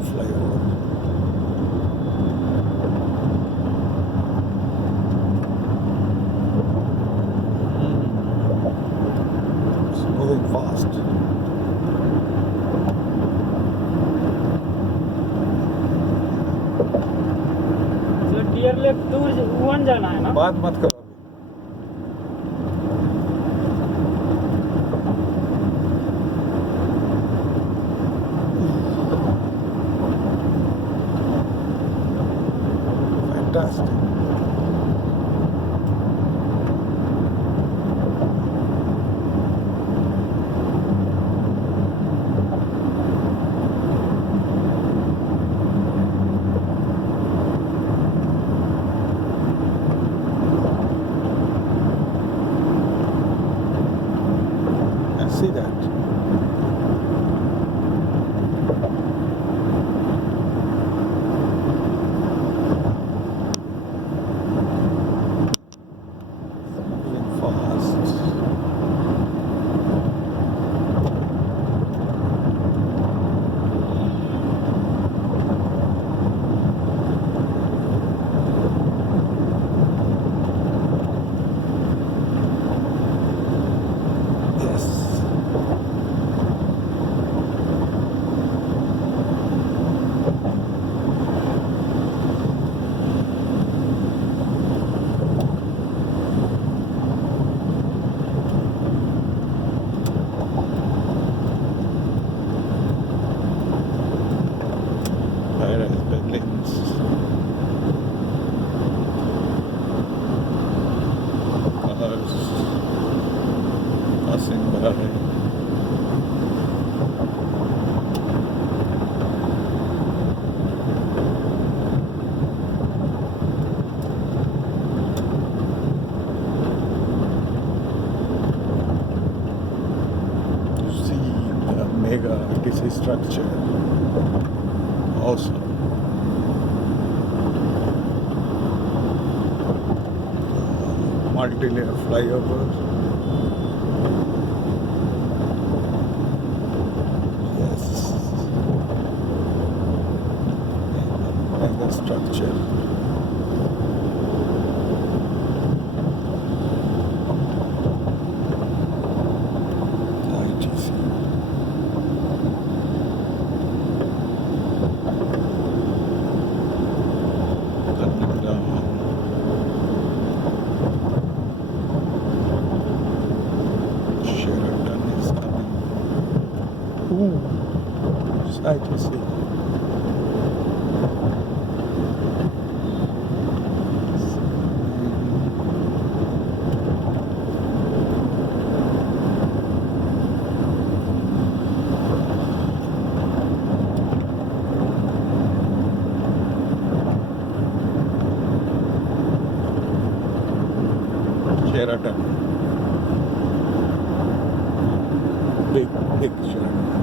flyover. It's moving fast. जो dear lake दूर one जाना है ना। बात मत करो अभी। Fantastic. I see that. Moving fast. Yes. Paris, Berlin's. Cars passing by. You see the mega DC structure also. Multi-layer flyovers. Yes. Mega structure. ITC. Coming down. Sheraton is coming. Ooh, sight to see. Sheraton. Big Sheraton.